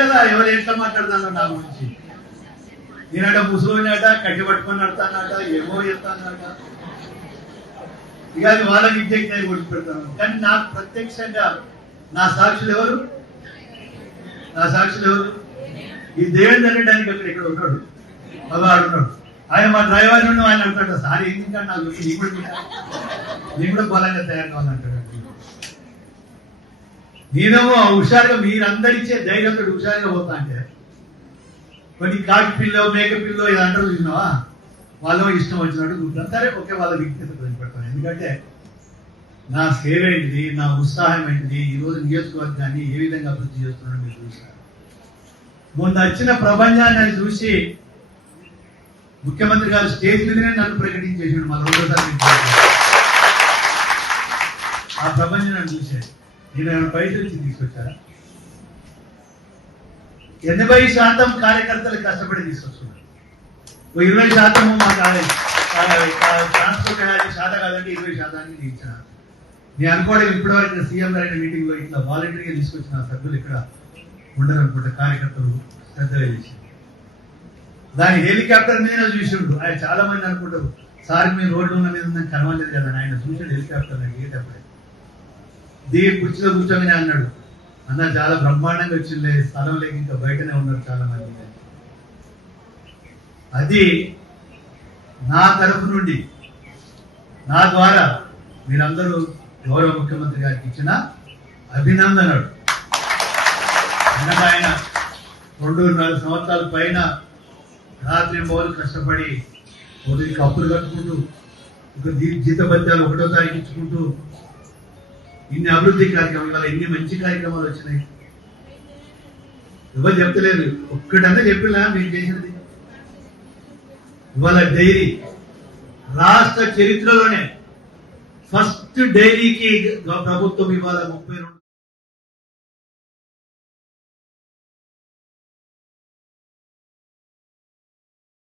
కదా ఎవరు ఎట్లా మాట్లాడతానో నా గురించి. నేనట ముసలోనట కట్టి పట్టుకొని నడతానట ఏమో చెప్తానట. ఇక అది వాళ్ళకి ఇంజెక్ట్ కొట్టి పెడతాను. కానీ నాకు ప్రత్యక్షంగా నా సాక్షులు ఎవరు? నా సాక్షులు ఎవరు? ఈ దేవేంద్ర రెడ్డి అని ఇక్కడ ఉన్నాడు, మగవాడు ఉన్నాడు. ఆయన మా డ్రైవర్ నుండి ఆయన అంటాడు, సార్ ఏంటంటే నాకు నీ కూడా బలంగా తయారు కావాలంటాడు. నేనేమో హుషారుగా మీరందరిచ్చే ధైర్యంతో హుషారుగా పోతా అంటే కొన్ని కాకి పిల్లో మేక పిల్లో ఇది అంటారు చూసినావా, వాళ్ళు ఇష్టం వచ్చినట్టు కూర్చున్నాను. సరే ఓకే, వాళ్ళ విజ్ఞత పెడతాను. ఎందుకంటే నా సేవ ఏంటిది, నా ఉత్సాహం ఏంటిది, ఈరోజు నియోజకవర్గాన్ని ఏ విధంగా అభివృద్ధి చేస్తున్నాడో మీరు చూస్తారు. మొన్న వచ్చిన ప్రపంచాన్ని చూసి ముఖ్యమంత్రి గారు స్టేజ్ మీదనే నన్ను ప్రకటించేసాడు. మా రెండోసారి ఆ ప్రపంచం నన్ను చూశాడు. నేను పైసలు ఇచ్చి తీసుకొచ్చారా? 80% కార్యకర్తలు కష్టపడి తీసుకొస్తున్నారు. 20% మా ట్రాన్స్పోర్ట్ శాతం కాదంటే 20% ఇచ్చిన. నేను అనుకోవడం ఇప్పటివరకు సీఎం గారి మీటింగ్ లో ఇట్లా వాలంటీర్గా తీసుకొచ్చిన సభ్యులు ఇక్కడ ఉండరనుకుంటా. కార్యకర్తలు శ్రద్ధగా చేసి దాని హెలికాప్టర్ మీద చూసిండు. ఆయన చాలా మంది అనుకుంటారు, సార్ మీరు రోడ్డు ఉన్న మీద నాకు కనవలేదు కదా. ఆయన చూసాడు హెలికాప్టర్ దిగేటప్పుడే. దిగి కుర్చీలో కూర్చోగానే అన్నాడు, అన్న చాలా బ్రహ్మాండంగా వచ్చింది, స్థలం లేక ఇంకా బయటనే ఉన్నారు చాలా మంది. అది నా తరఫు నుండి నా ద్వారా మీరందరూ గౌరవ ముఖ్యమంత్రి గారికి ఇచ్చిన అభినందనలు. ఆయన 2.5 సంవత్సరాల పైన రాత్రి మోలు కష్టపడి ఒకరికి అప్పులు కట్టుకుంటూ ఒక జీతభత్యాలు 1వ తారీఖు ఇచ్చుకుంటూ ఇన్ని అభివృద్ధి కార్యక్రమాలు, ఇవాళ ఎన్ని మంచి కార్యక్రమాలు వచ్చినాయి. ఎవరు చెప్తలేదు, ఒక్కటన్నా చెప్పినా మేము చేసినది. ఇవాళ డైరీ రాష్ట్ర చరిత్రలోనే ఫస్ట్ డైరీకి ప్రభుత్వం ఇవాళ 32